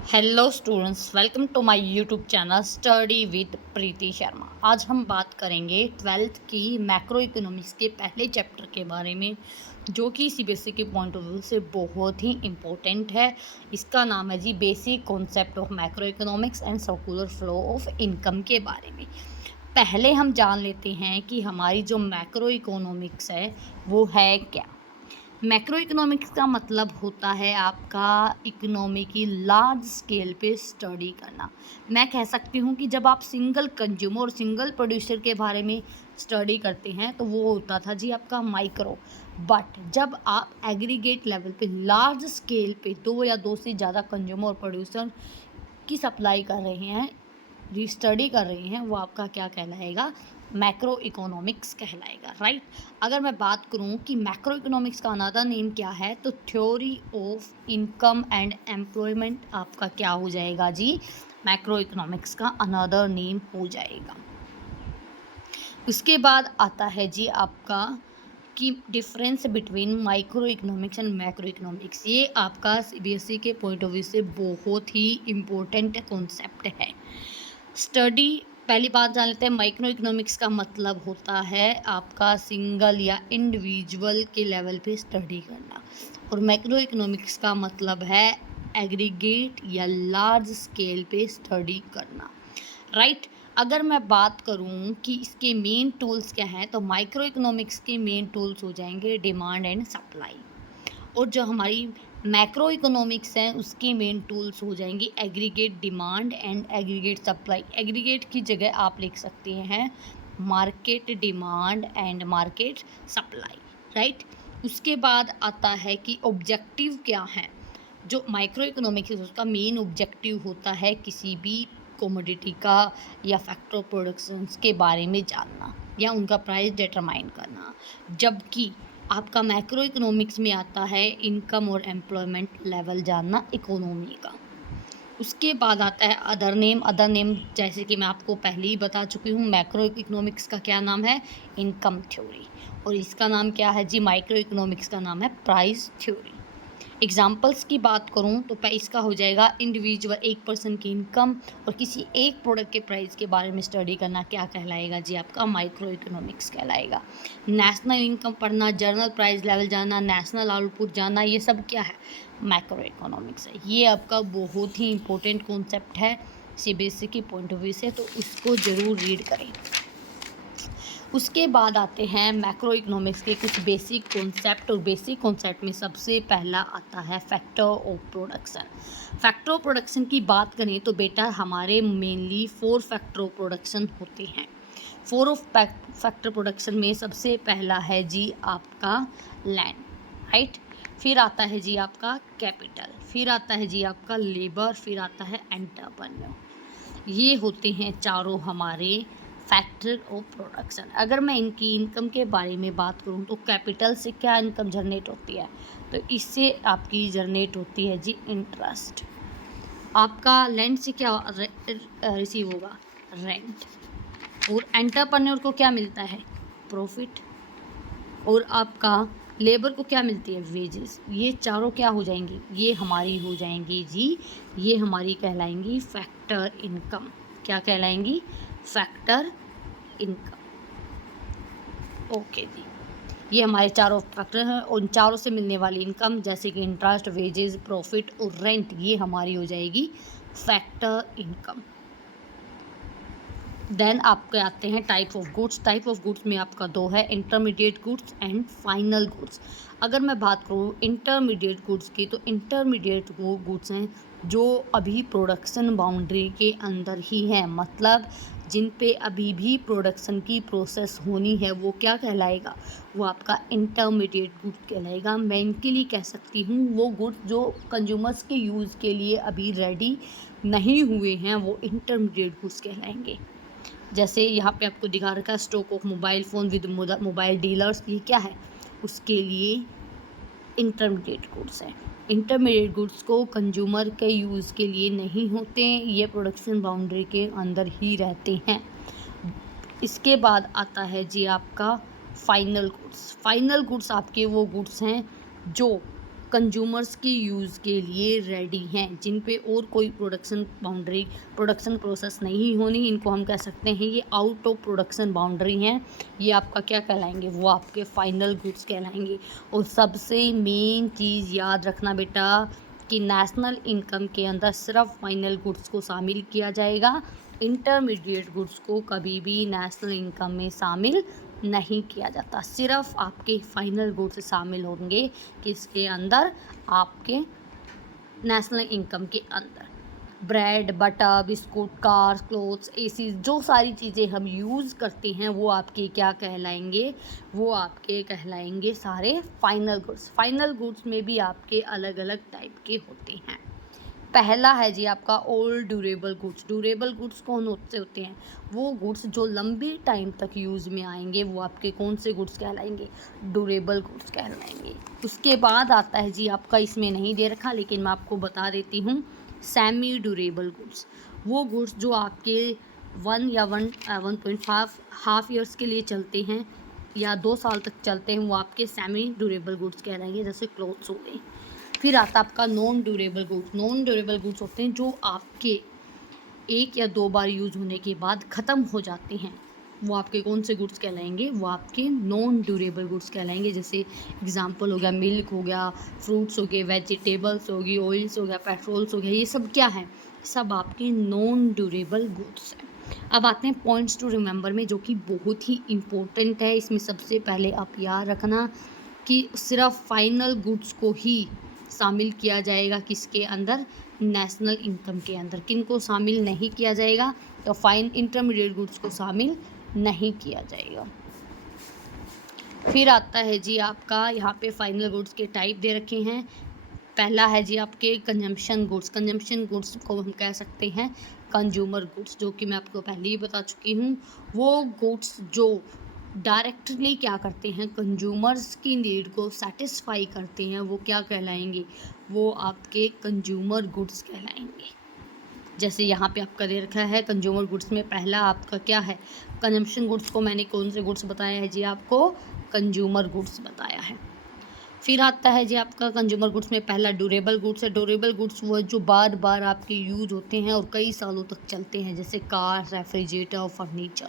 Hello students, welcome to my YouTube channel study with Preeti Sharma. आज हम बात करेंगे ट्वेल्थ की मैक्रो इकोनॉमिक्स के पहले चैप्टर के बारे में, जो कि सीबीएसई के पॉइंट ऑफ व्यू से बहुत ही इम्पोर्टेंट है। इसका नाम है जी basic concept of macro economics and circular flow of income के बारे में। पहले हम जान लेते हैं कि हमारी जो मैक्रो इकोनॉमिक्स है वो है क्या। मैक्रो इकोनॉमिक्स का मतलब होता है आपका इकोनॉमी की लार्ज स्केल पे स्टडी करना। मैं कह सकती हूँ कि जब आप सिंगल कंज्यूमर और सिंगल प्रोड्यूसर के बारे में स्टडी करते हैं तो वो होता था जी आपका माइक्रो। बट जब आप एग्रीगेट लेवल पे लार्ज स्केल पे दो या दो से ज़्यादा कंज्यूमर और प्रोड्यूसर की सप्लाई कर रहे हैं, स्टडी कर रहे हैं, वो आपका क्या कहलाएगा, मैक्रो इकोनॉमिक्स कहलाएगा, राइट। अगर मैं बात करूं कि मैक्रो इकोनॉमिक्स का अनदर नेम क्या है, तो theory of income and employment आपका क्या हो जाएगा जी, मैक्रो इकोनॉमिक्स का अनदर नेम हो जाएगा। उसके बाद आता है जी आपका कि difference between micro economics and macro economics. ये आपका सीबीएसई के पॉइंट ऑफ व्यू से बहुत ही इम्पोर्टेंट कॉन्सेप्ट है। स्टडी पहली बात जान लेते हैं। माइक्रो इकोनॉमिक्स का मतलब होता है आपका सिंगल या इंडिविजुअल के लेवल पे स्टडी करना, और मैक्रो इकोनॉमिक्स का मतलब है एग्रीगेट या लार्ज स्केल पे स्टडी करना, राइट। अगर मैं बात करूं कि इसके मेन टूल्स क्या हैं, तो माइक्रो इकोनॉमिक्स के मेन टूल्स हो जाएंगे डिमांड एंड सप्लाई, और जो हमारी मैक्रो इकोनॉमिक्स हैं उसके मेन टूल्स हो जाएंगे aggregate demand and aggregate supply. Aggregate की जगह आप लिख सकते हैं market demand and market supply, right. उसके बाद आता है कि ऑब्जेक्टिव क्या है। जो माइक्रो इकोनॉमिक्स है उसका मेन ऑब्जेक्टिव होता है किसी भी कमोडिटी का या फैक्टर ऑफ प्रोडक्शंस के बारे में जानना या उनका प्राइस डिटरमाइन करना, जबकि आपका मैक्रो इकोनॉमिक्स में आता है इनकम और एम्प्लॉयमेंट लेवल जानना इकोनॉमी का। उसके बाद आता है अदर नेम जैसे कि मैं आपको पहले ही बता चुकी हूँ, मैक्रो इकोनॉमिक्स का क्या नाम है, इनकम थ्योरी, और इसका नाम क्या है जी, माइक्रो इकोनॉमिक्स का नाम है प्राइस थ्योरी। एग्जाम्पल्स की बात करूं तो इसका हो जाएगा इंडिविजुअल, एक पर्सन की इनकम और किसी एक प्रोडक्ट के प्राइस के बारे में स्टडी करना क्या कहलाएगा जी, आपका माइक्रो इकोनॉमिक्स कहलाएगा। नेशनल इनकम पढ़ना, जर्नल प्राइस लेवल जानना, नेशनल आउटपुट जानना, ये सब क्या है, मैक्रो इकोनॉमिक्स है। ये आपका बहुत ही इंपॉर्टेंट कॉन्सेप्ट है सीबीएसई के पॉइंट ऑफ व्यू से, तो उसको ज़रूर रीड करें। उसके बाद आते हैं मैक्रो इकोनॉमिक्स के कुछ बेसिक कॉन्सेप्ट, और बेसिक कॉन्सेप्ट में सबसे पहला आता है factor of production. Factor of production की बात करें तो बेटा हमारे मेनली 4 फैक्टर ऑफ प्रोडक्शन होते हैं। 4 ऑफ फैक्टर प्रोडक्शन में सबसे पहला है जी आपका लैंड, राइट। फिर आता है जी आपका कैपिटल, फिर आता है जी आपका लेबर, फिर आता है एंटरप्रेन्योर। ये होते हैं चारों हमारे फैक्टर ऑफ प्रोडक्शन। अगर मैं इनकी इनकम के बारे में बात करूं तो कैपिटल से क्या इनकम जनरेट होती है, तो इससे आपकी जनरेट होती है जी इंटरेस्ट। आपका लैंड से क्या रिसीव होगा, रेंट। और एंटरप्रेन्योर को क्या मिलता है, प्रॉफिट। और आपका लेबर को क्या मिलती है, वेजेस। ये चारों क्या हो जाएंगी, ये हमारी हो जाएंगी जी, ये हमारी कहलाएंगी फैक्टर इनकम। क्या कहलाएंगी, फैक्टर इनकम। ओके जी, ये हमारे चारों फैक्टर हैं, और उन चारों से मिलने वाली इनकम जैसे कि इंटरेस्ट, वेजेस, प्रॉफिट और रेंट, ये हमारी हो जाएगी फैक्टर इनकम। देन आपके आते हैं type of goods. Type of goods में आपका 2 है, intermediate goods and final goods. अगर मैं बात करूँ इंटरमीडिएट गुड्स की, तो इंटरमीडिएट वो गुड्स हैं जो अभी प्रोडक्शन बाउंड्री के अंदर ही हैं, मतलब जिन पे अभी भी प्रोडक्शन की प्रोसेस होनी है, वो क्या कहलाएगा, वो आपका इंटरमीडिएट गुड्स कहलाएगा। मैं इनके लिए कह सकती हूँ वो गुड्स जो कंज्यूमर्स के यूज़ के लिए अभी रेडी नहीं हुए हैं, वो इंटरमीडिएट गुड्स कहलाएंगे। जैसे यहाँ पे आपको दिखा रखा है stock of mobile phone with mobile dealers, ये क्या है, उसके लिए इंटरमीडिएट गुड्स है। इंटरमीडिएट गुड्स को कंज्यूमर के यूज़ के लिए नहीं होते, ये प्रोडक्शन बाउंड्री के अंदर ही रहते हैं। इसके बाद आता है जी आपका फाइनल गुड्स। फाइनल गुड्स आपके वो गुड्स हैं जो कंज्यूमर्स की यूज़ के लिए रेडी हैं, जिन पे और कोई प्रोडक्शन प्रोसेस नहीं होनी, इनको हम कह सकते हैं ये आउट ऑफ प्रोडक्शन बाउंड्री हैं। ये आपका क्या कहलाएंगे, वो आपके फाइनल गुड्स कहलाएंगे। और सबसे मेन चीज़ याद रखना बेटा कि नेशनल इनकम के अंदर सिर्फ फाइनल गुड्स को शामिल किया जाएगा, इंटरमीडिएट गुड्स को कभी भी नेशनल इनकम में शामिल नहीं किया जाता। सिर्फ आपके फाइनल गुड्स शामिल होंगे किसके अंदर, आपके नेशनल इनकम के अंदर। Bread, butter, biscuit, car, clothes, AC, जो सारी चीज़ें हम यूज़ करते हैं वो आपके क्या कहलाएंगे, वो आपके कहलाएंगे सारे फाइनल गुड्स। फाइनल गुड्स में भी आपके अलग अलग टाइप के होते हैं। पहला है जी आपका all durable goods. Durable goods कौन से होते हैं, वो गुड्स जो लंबी टाइम तक यूज़ में आएंगे, वो आपके कौन से गुड्स कहलाएंगे, ड्यूरेबल गुड्स कहलाएंगे। उसके बाद आता है जी आपका, इसमें नहीं दे रखा लेकिन मैं आपको बता देती हूँ, सेमी ड्यूरेबल गुड्स। वो गुड्स जो आपके 1.5 हाफ ईयर्स के लिए चलते हैं या 2 साल तक चलते हैं, वो आपके सेमी ड्यूरेबल गुड्स कहलाएंगे, जैसे क्लोथ्स हो गए। फिर आता है आपका non durable goods. Non durable goods होते हैं जो आपके 1 या 2 बार यूज़ होने के बाद ख़त्म हो जाते हैं, वो आपके कौन से गुड्स कहलाएंगे, वो आपके नॉन ड्यूरेबल गुड्स कहलाएंगे। जैसे एग्जांपल हो गया, मिल्क हो गया, फ्रूट्स हो गए, वेजिटेबल्स होगी, ऑयल्स हो गया, पेट्रोल्स हो गया, ये सब क्या है, सब आपके नॉन ड्यूरेबल गुड्स हैं। अब आते हैं पॉइंट्स टू रिमेंबर में, जो कि बहुत ही इम्पोर्टेंट है। इसमें सबसे पहले आप याद रखना कि सिर्फ फाइनल गुड्स को ही शामिल किया जाएगा किसके अंदर, नेशनल इनकम के अंदर। किन को शामिल नहीं किया जाएगा, तो इंटरमीडिएट गुड्स को शामिल नहीं किया जाएगा। फिर आता है जी आपका, यहाँ पे फाइनल गुड्स के टाइप दे रखे हैं। पहला है जी आपके कंजम्पशन गुड्स। कंजम्पशन गुड्स को हम कह सकते हैं कंज्यूमर गुड्स, जो कि मैं आपको पहले ही बता चुकी हूँ। वो गुड्स जो डायरेक्टली क्या करते हैं, कंज्यूमर्स की नीड को सेटिस्फाई करते हैं, वो क्या कहलाएंगे, वो आपके कंज्यूमर गुड्स कहलाएंगे। जैसे यहाँ पे आपका दे रखा है कंज्यूमर गुड्स में पहला आपका क्या है, कंजम्पशन गुड्स को मैंने कौन से गुड्स बताया है जी, आपको कंज्यूमर गुड्स बताया है। फिर आता है जी आपका कंज्यूमर गुड्स में पहला ड्यूरेबल गुड्स है। ड्यूरेबल गुड्स वो जो बार बार आपके यूज होते हैं और कई सालों तक चलते हैं, जैसे कार, रेफ्रिजरेटर और फर्नीचर।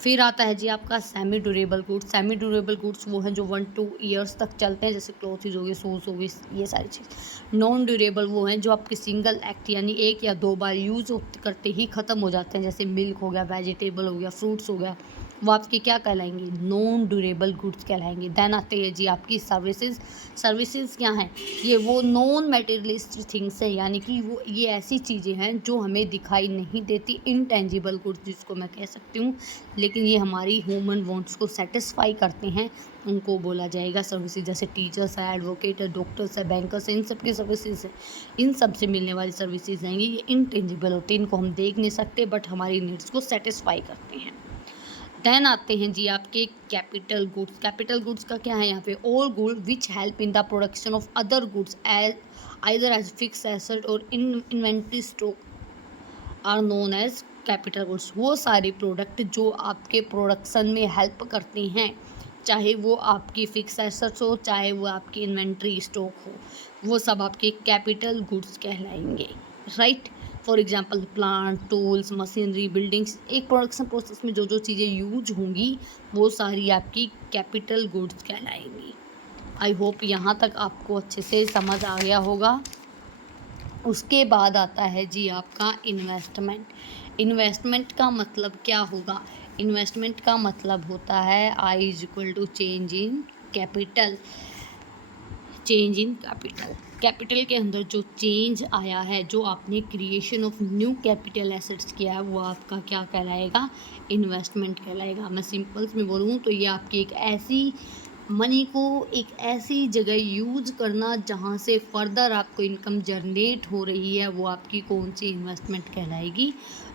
फिर आता है जी आपका semi durable goods. Semi durable goods वो हैं जो 1-2 ईयर्स तक चलते हैं, जैसे क्लोथ्स हो गए, शूज़ हो गए, ये सारी चीज़। नॉन ड्यूरेबल वो हैं जो आपके सिंगल एक्ट यानी 1 या 2 बार यूज़ करते ही ख़त्म हो जाते हैं, जैसे मिल्क हो गया, वेजिटेबल हो गया, फ्रूट्स हो गया, वो आपके क्या कहलाएंगे, नॉन ड्यूरेबल गुड्स कहलाएंगे। देन आते हैं जी आपकी सर्विसेज। सर्विसेज क्या हैं, ये वो नॉन मटेरियलिस्टिक थिंग्स है, यानी कि वो ये ऐसी चीज़ें हैं जो हमें दिखाई नहीं देती, इनटेंजिबल गुड्स जिसको मैं कह सकती हूँ, लेकिन ये हमारी ह्यूमन वांट्स को सेटिस्फाई करते हैं, उनको बोला जाएगा सर्विसेज। जैसे टीचर्स है, एडवोकेट है, डॉक्टर्स है, बैंकर्स है, इन सब की सर्विसेज है, इन सब से मिलने वाली सर्विसेज हैं, ये इनटेंजिबल होते हैं, इनको हम देख नहीं सकते बट हमारी नीड्स को सेटिस्फाई करते हैं। देन आते हैं जी आपके कैपिटल गुड्स। कैपिटल गुड्स का क्या है यहाँ पे, all good which help in the production of other goods as either as fix asset और inventory stock are known as capital goods. वो सारे प्रोडक्ट जो आपके प्रोडक्शन में हेल्प करते हैं, चाहे वो आपकी फिक्स एसेट्स हो, चाहे वो आपकी इन्वेंट्री स्टॉक हो, वो सब आपके कैपिटल गुड्स कहलाएंगे, right. For example plant, tools, machinery, buildings, एक प्रोडक्शन प्रोसेस में जो जो चीज़ें यूज होंगी वो सारी आपकी कैपिटल गुड्स कहलाएंगी। आई होप यहाँ तक आपको अच्छे से समझ आ गया होगा। उसके बाद आता है जी आपका इन्वेस्टमेंट। इन्वेस्टमेंट का मतलब क्या होगा, इन्वेस्टमेंट का मतलब होता है I is equal to change in capital. Change in capital, capital के अंदर जो चेंज आया है, जो आपने creation of new capital assets किया है, वो आपका क्या कहलाएगा, इन्वेस्टमेंट कहलाएगा। मैं सिंपल्स में बोलूँ तो ये आपकी एक ऐसी मनी को एक ऐसी जगह यूज़ करना जहाँ से फर्दर आपको इनकम जनरेट हो रही है, वो आपकी कौन सी इन्वेस्टमेंट कहलाएगी,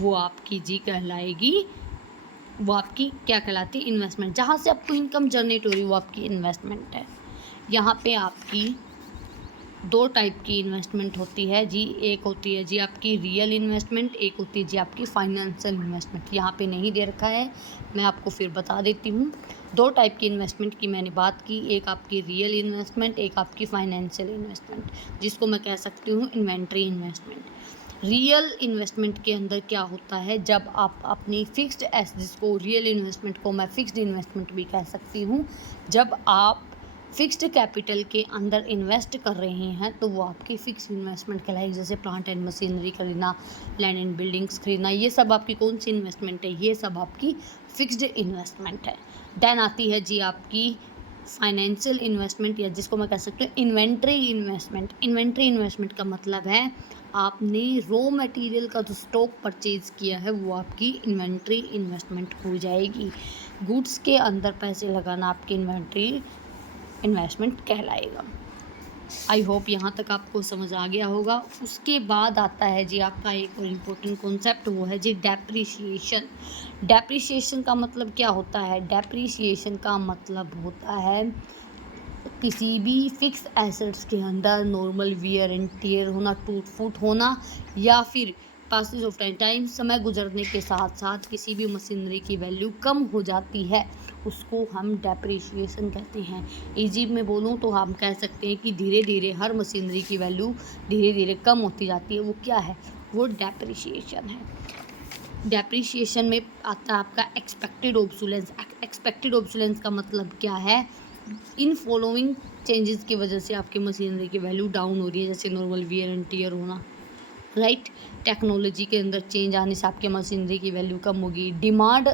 वो आपकी जी कहलाएगी, वो आपकी क्या कहलाती है, इन्वेस्टमेंट। जहाँ से आपको इनकम जनरेट हो रही है वो आपकी इन्वेस्टमेंट है। यहाँ पे आपकी 2 टाइप की इन्वेस्टमेंट होती है जी, एक होती है जी आपकी रियल इन्वेस्टमेंट, एक होती है जी आपकी फाइनेंशियल इन्वेस्टमेंट। यहाँ पे नहीं दे रखा है, मैं आपको फिर बता देती हूँ। दो टाइप की इन्वेस्टमेंट की मैंने बात की, एक आपकी रियल इन्वेस्टमेंट, एक आपकी फाइनेंशियल इन्वेस्टमेंट, जिसको मैं कह सकती हूँ इन्वेंट्री इन्वेस्टमेंट। रियल इन्वेस्टमेंट के अंदर क्या होता है, जब आप अपनी फिक्स्ड एसेट्स, जिसको रियल इन्वेस्टमेंट को मैं फिक्स्ड इन्वेस्टमेंट भी कह सकती हूँ, जब आप फिक्स्ड कैपिटल के अंदर इन्वेस्ट कर रहे हैं तो वो आपकी फिक्स्ड इन्वेस्टमेंट कहलाएगी। जैसे प्लांट एंड मशीनरी खरीदना, लैंड एंड बिल्डिंग्स खरीदना, ये सब आपकी कौन सी इन्वेस्टमेंट है, ये सब आपकी फिक्स्ड इन्वेस्टमेंट है। देन आती है जी आपकी फाइनेंशियल इन्वेस्टमेंट, या जिसको मैं कह सकती हूँ इन्वेंट्री इन्वेस्टमेंट। इन्वेंट्री इन्वेस्टमेंट का मतलब है आपने रॉ मटेरियल का जो स्टॉक परचेज किया है वो आपकी इन्वेंट्री इन्वेस्टमेंट हो जाएगी। गुड्स के अंदर पैसे लगाना आपकी इन्वेंट्री इन्वेस्टमेंट कहलाएगा। आई होप यहाँ तक आपको समझ आ गया होगा। उसके बाद आता है जी आपका एक और इम्पोर्टेंट कॉन्सेप्ट, वो है जी डेप्रिसिएशन। डेप्रिसिएशन का मतलब क्या होता है? डेप्रिसिएशन का मतलब होता है किसी भी फिक्स एसेट्स के अंदर नॉर्मल वियर एंड टियर होना, टूट फूट होना, या फिर पासेज ऑफ टाइम समय गुजरने के साथ साथ किसी भी मशीनरी की वैल्यू कम हो जाती है, उसको हम डेप्रिसिएशन कहते हैं। इजी में बोलूँ तो हम कह सकते हैं कि धीरे धीरे हर मशीनरी की वैल्यू धीरे धीरे कम होती जाती है, वो क्या है? वो डेप्रिसिएशन है। डेप्रिसिएशन में आता है आपका एक्सपेक्टेड ऑब्सोलेंस। एक्सपेक्टेड ऑब्सोलेंस का मतलब क्या है? इन फॉलोइंग चेंजेस की वजह से आपकी मशीनरी की वैल्यू डाउन हो रही है, जैसे नॉर्मल वियर एंड टियर होना, राइट। टेक्नोलॉजी के अंदर चेंज आने से आपकी मशीनरी की वैल्यू कम होगी। डिमांड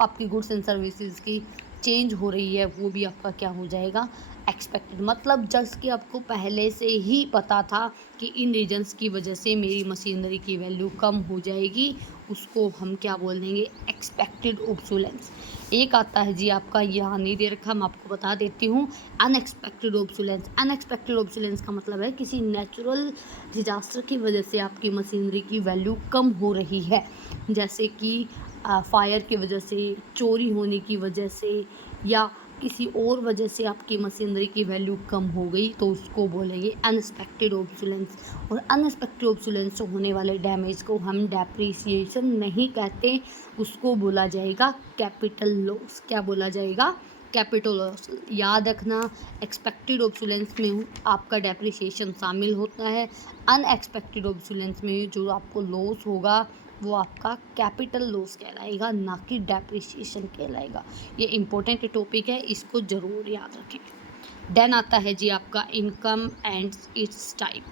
आपकी गुड्स एंड सर्विसेज की चेंज हो रही है, वो भी आपका क्या हो जाएगा? एक्सपेक्टेड। मतलब जस्ट कि आपको पहले से ही पता था कि इन रीजन्स की वजह से मेरी मशीनरी की वैल्यू कम हो जाएगी, उसको हम क्या बोल देंगे? Expected obsolescence. एक आता है जी आपका, यहाँ नहीं दे रखा, मैं आपको बता देती हूँ, अनएक्सपेक्टेड ऑब्सोलेंस। अनएक्सपेक्टेड ऑब्सोलेंस का मतलब है किसी नेचुरल डिजास्टर की वजह से आपकी मशीनरी की वैल्यू कम हो रही है, जैसे कि फायर की वजह से, चोरी होने की वजह से, या किसी और वजह से आपकी मशीनरी की वैल्यू कम हो गई, तो उसको बोलेंगे अनएक्सपेक्टेड ऑब्सोलेंस। और अनएक्सपेक्टेड ऑब्सोलेंस से होने वाले डैमेज को हम डेप्रिसिएशन नहीं कहते, उसको बोला जाएगा कैपिटल लॉस। क्या बोला जाएगा? Capital loss. याद रखना, एक्सपेक्टेड ऑब्सोलेंस में आपका डेप्रिसिएशन शामिल होता है, अनएक्सपेक्टेड ऑब्सोलेंस में जो आपको लॉस होगा वो आपका कैपिटल लॉस कहलाएगा, ना कि डेप्रिसिएशन कहलाएगा। ये इम्पोर्टेंट टॉपिक है, इसको ज़रूर याद रखें। देन आता है जी आपका income and it's type.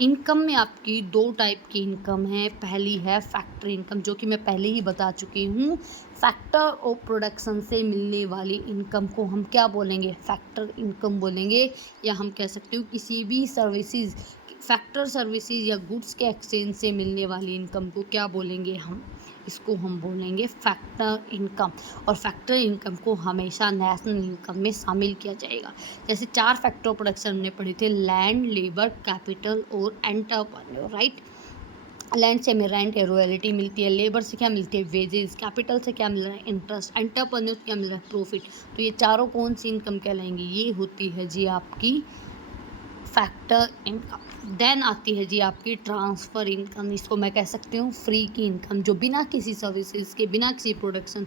Income में आपकी दो टाइप की इनकम है। पहली है फैक्टर इनकम, जो कि मैं पहले ही बता चुकी हूँ। फैक्टर ऑफ प्रोडक्शन से मिलने वाली इनकम को हम क्या बोलेंगे? फैक्टर इनकम बोलेंगे, या हम कह सकते हो किसी भी सर्विसेज, फैक्टर सर्विसेज या गुड्स के एक्सचेंज से मिलने वाली इनकम को क्या बोलेंगे? हम इसको हम बोलेंगे फैक्टर इनकम। और फैक्टर इनकम को हमेशा नेशनल इनकम में शामिल किया जाएगा। जैसे 4 फैक्टर ऑफ प्रोडक्शन हमने पढ़े थे, लैंड, लेबर, कैपिटल और एंटरप्रेन्योर, राइट। लैंड से हमें रेंट या रॉयल्टी मिलती है, लेबर से क्या मिलती है? वेजेस, कैपिटल से क्या मिल रहा है? इंटरेस्ट, एंटरप्रेन्योर से क्या मिल रहा है? प्रॉफिट। तो ये चारों कौन सी इनकम कहलाएंगी? ये होती है जी आपकी फैक्टर इनकम। देन आती है जी आपकी ट्रांसफ़र इनकम, इसको मैं कह सकती हूँ फ्री की इनकम, जो बिना किसी सर्विसेज के, बिना किसी प्रोडक्शन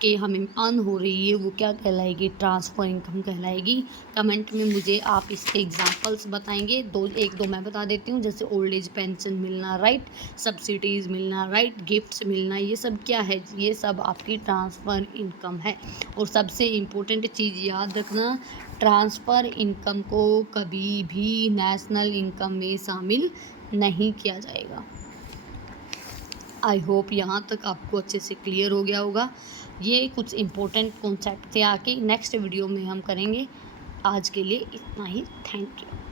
के हमें अर्न हो रही है, वो क्या कहलाएगी? ट्रांसफ़र इनकम कहलाएगी। कमेंट में मुझे आप इसके एग्जांपल्स बताएंगे, एक दो मैं बता देती हूँ, जैसे ओल्ड एज पेंशन मिलना, राइट, सब्सिडीज़ मिलना, राइट, गिफ्ट्स मिलना, ये सब क्या है? ये सब आपकी ट्रांसफ़र इनकम है। और सबसे इम्पोर्टेंट चीज़ याद रखना, ट्रांसफ़र इनकम को कभी भी नेशनल इनकम में शामिल नहीं किया जाएगा। आई होप यहाँ तक आपको अच्छे से क्लियर हो गया होगा। ये कुछ इम्पोर्टेंट कॉन्सेप्ट थे, आके नेक्स्ट वीडियो में हम करेंगे। आज के लिए इतना ही, थैंक यू।